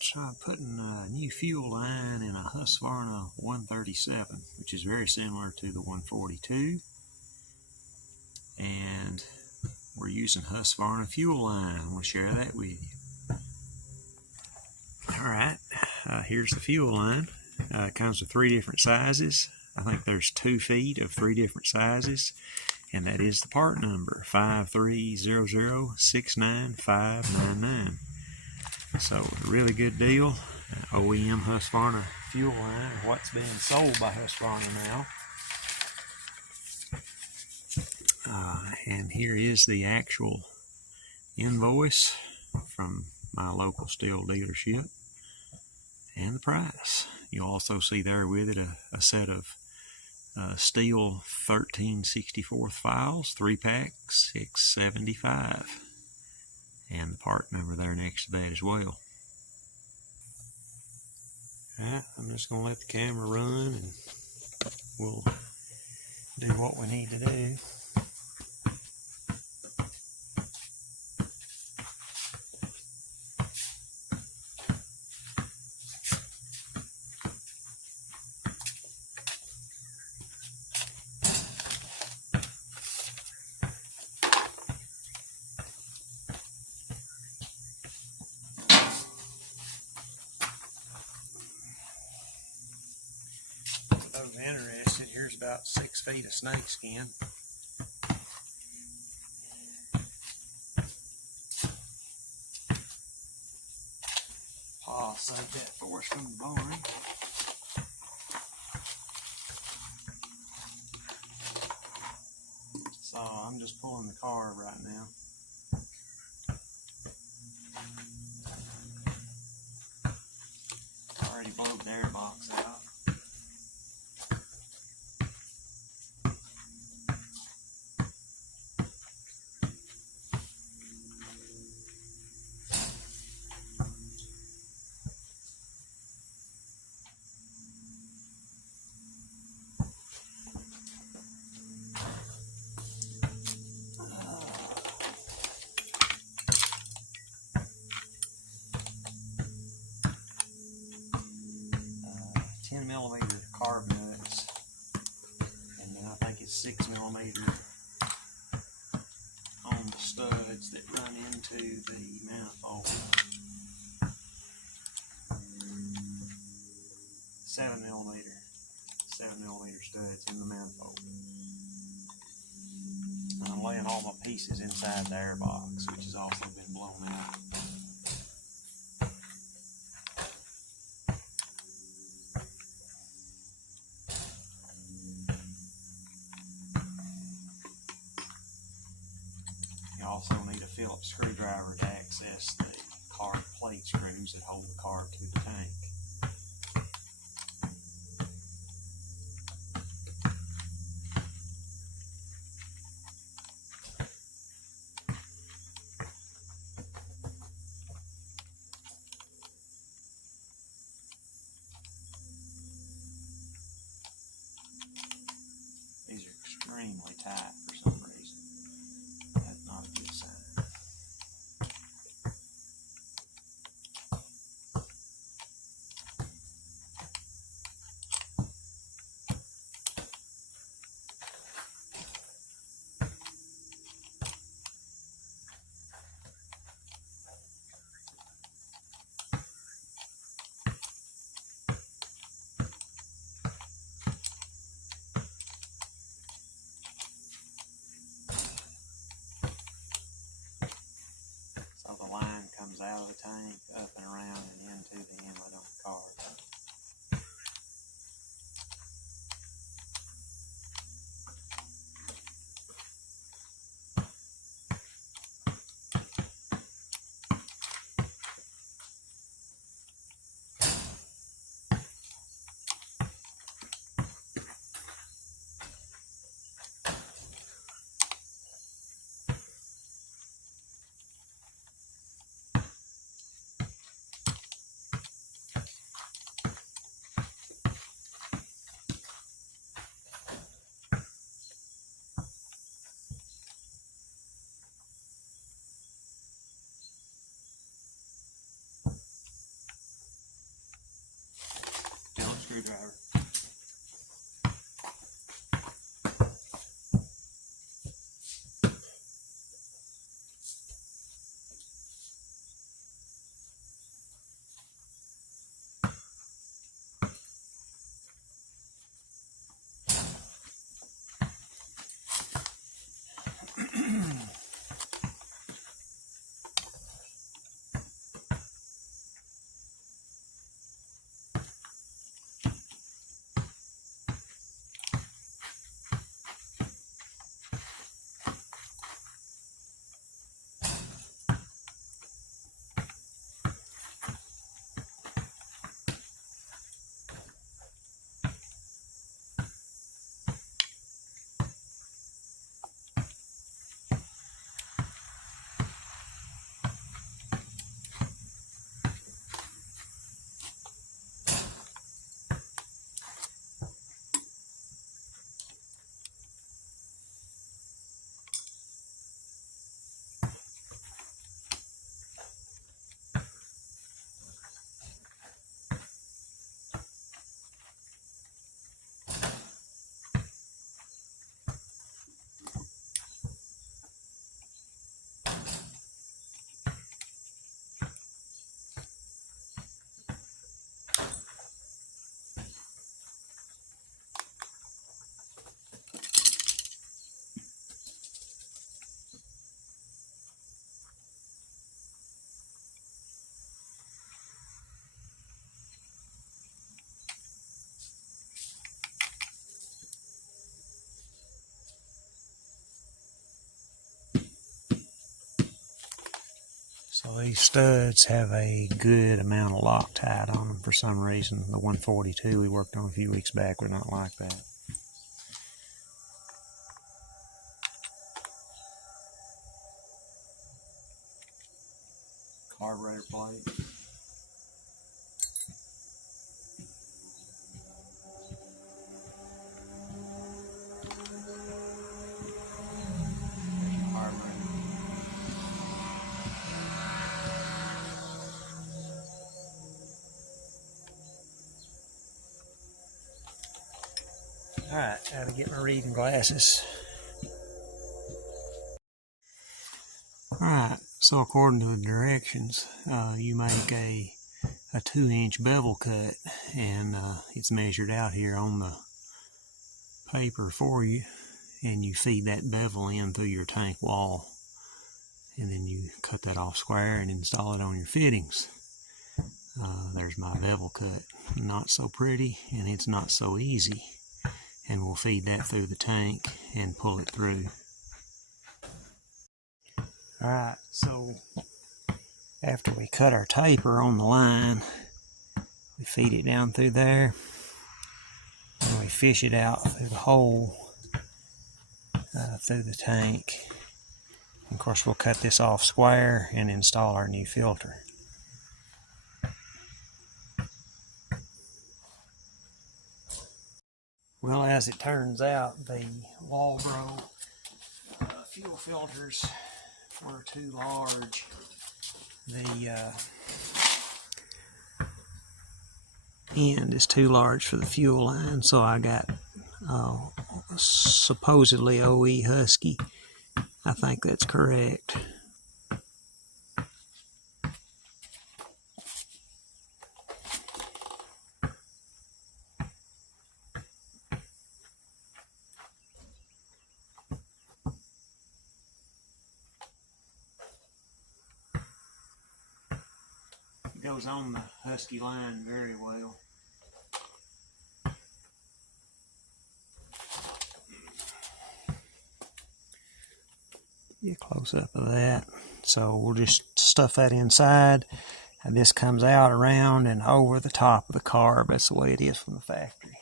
try putting a new fuel line in a Husqvarna 137, which is very similar to the 142. And we're using Husqvarna fuel line. I'm going to share that with you. Alright, here's the fuel line. It comes with 3 different sizes. I think there's 2 feet of 3 different sizes. And that is the part number, 530069599. So, really good deal. OEM Husqvarna fuel line, what's being sold by Husqvarna now. And here is the actual invoice from my local Stihl dealership and the price. You'll also see there with it a set of Stihl 13/64 files, 3-pack, $675, and the part number there next to that as well. Alright, I'm just going to let the camera run and we'll do what we need to do. For those interested, here's about 6 feet of snake skin. Pa saved that for us from the barn. So I'm just pulling the carb right now. Already blew the air box out. Millimeter carb nuts, and then I think it's 6 millimeter on the studs that run into the manifold. 7 millimeter studs in the manifold. And I'm laying all my pieces inside the air box, which has also been blown out. You also need a Phillips screwdriver to access the carb plate screws that hold the carb to the tank. These are extremely tight for some reason. That's not a good sign. screwdriver. So these studs have a good amount of Loctite on them for some reason. The 142 we worked on a few weeks back were not like that. Carburetor plate. Alright, gotta get my reading glasses. Alright, so according to the directions, you make a 2-inch bevel cut, and it's measured out here on the paper for you, and you feed that bevel in through your tank wall, and then you cut that off square and install it on your fittings. There's my bevel cut. Not so pretty, and it's not so easy. And we'll feed that through the tank and pull it through. Alright, so after we cut our taper on the line, we feed it down through there, and we fish it out through the hole through the tank. And of course, we'll cut this off square and install our new filter. Well, as it turns out, the Walbro fuel filters were too large. The end is too large for the fuel line, so I got supposedly OE Husky. I think that's correct. It goes on the Husky line very well. Get a close up of that. So we'll just stuff that inside, and this comes out around and over the top of the carb. That's the way it is from the factory.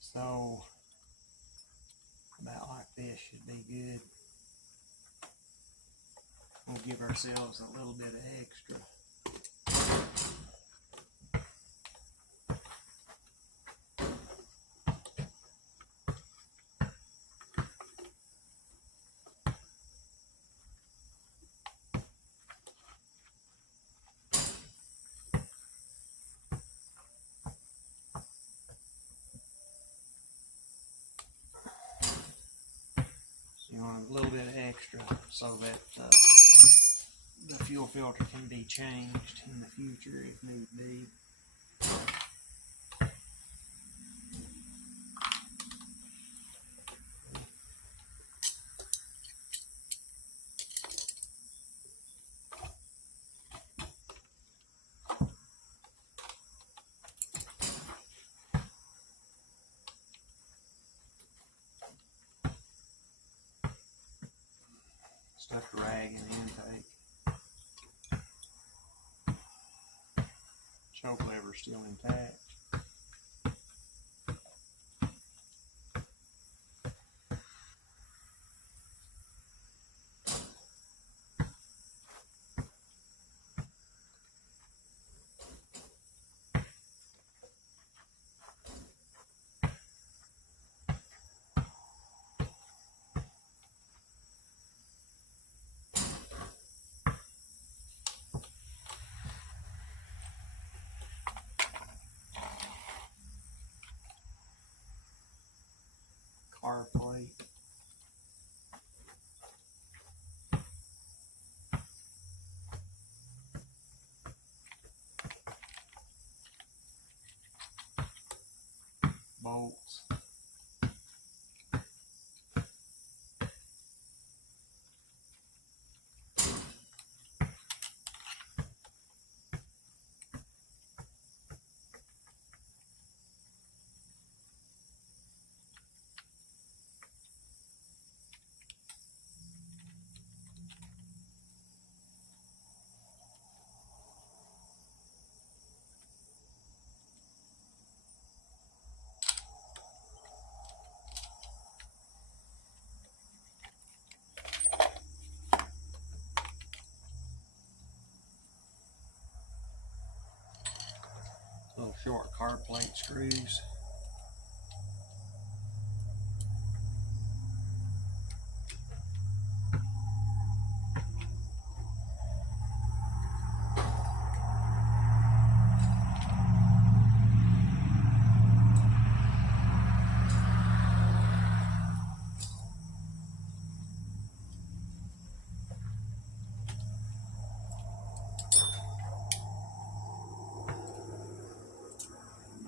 So about like this should be good. We'll give ourselves a little bit of extra. a little bit extra so that the fuel filter can be changed in the future if need be. Stuck a rag in the intake. Choke lever's still intact. Carb plate. Bolts. Little short carb plate screws.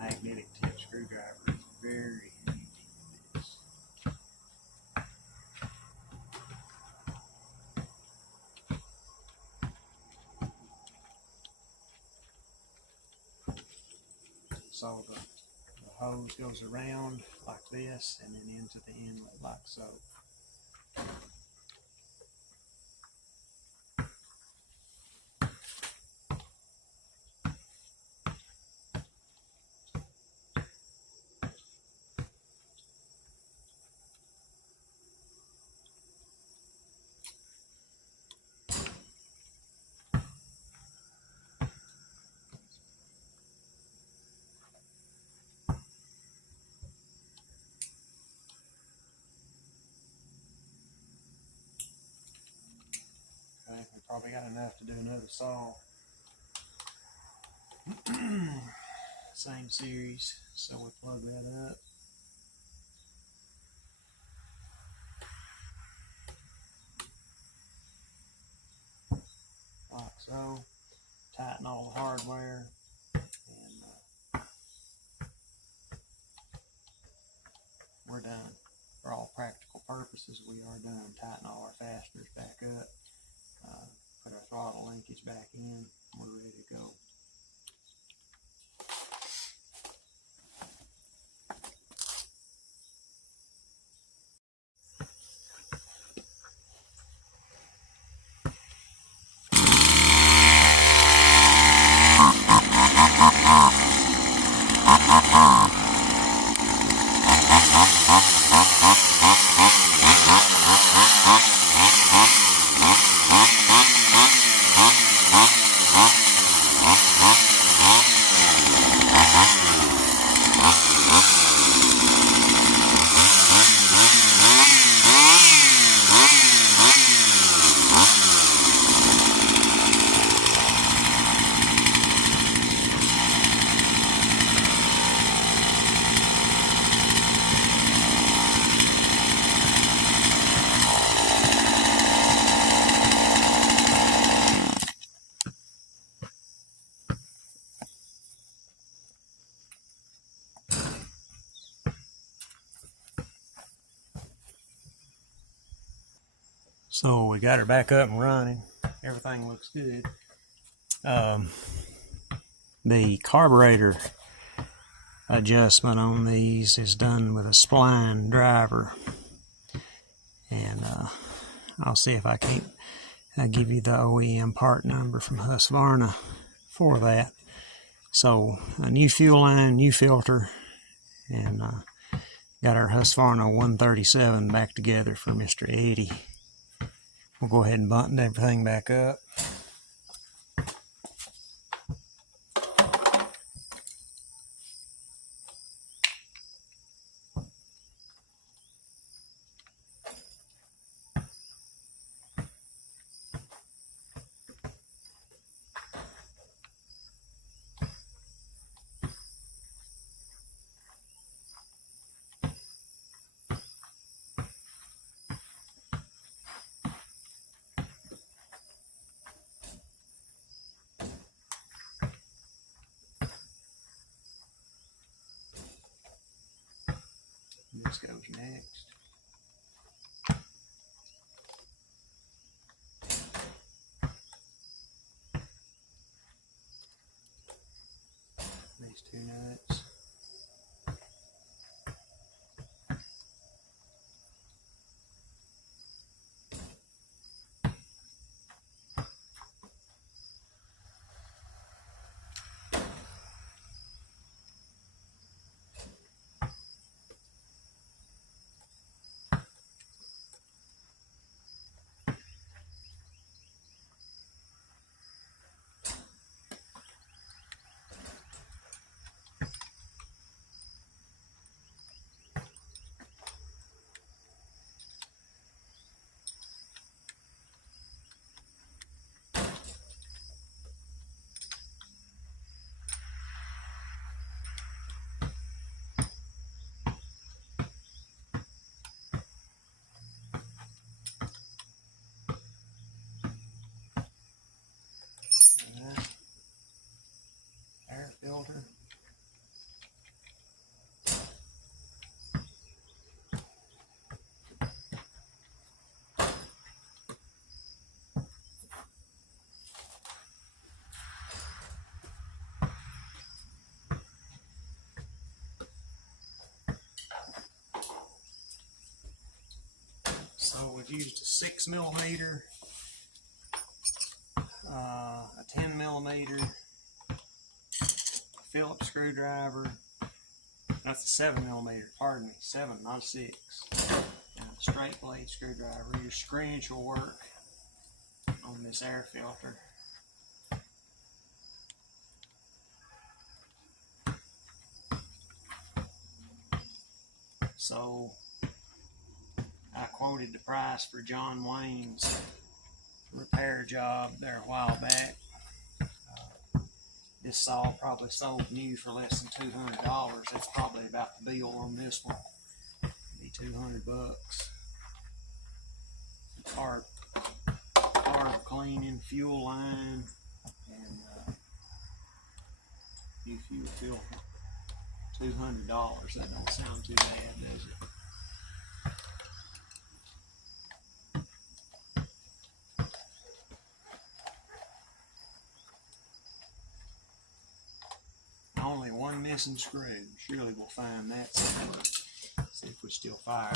Magnetic tip screwdriver is very handy in this. So the hose goes around like this and then into the inlet like so. Okay, we probably got enough to do another saw. Same series, so we plug that up. Like so. Tighten all the hardware, and we're done. For all practical purposes, we are done. Tighten all our fasteners back up, put our throttle linkage back in, we're ready to go. So we got her back up and running. Everything looks good. The carburetor adjustment on these is done with a spline driver, and I'll see if I can't give you the OEM part number from Husqvarna for that. So a new fuel line, new filter, and got our Husqvarna 137 back together for Mr. Eddie. We'll go ahead and button everything back up. This goes next. These two nuts. Air filter. So we've used a 6mm, a 10mm, Phillips screwdriver. That's a 7mm, pardon me, 7, not a 6. And a straight blade screwdriver. Your screens will work on this air filter. So I quoted the price for John Wayne's repair job there a while back. This saw probably sold new for less than $200. That's probably about the bill on this one. Be $200. Carb cleaning, fuel line, and new fuel filter. $200. That don't sound too bad, does it? Only one missing screw. Surely we'll find that somewhere. See if we still fire.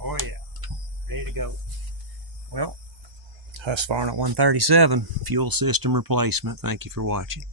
Oh yeah, ready to go. Well, Husqvarna 137 fuel system replacement. Thank you for watching.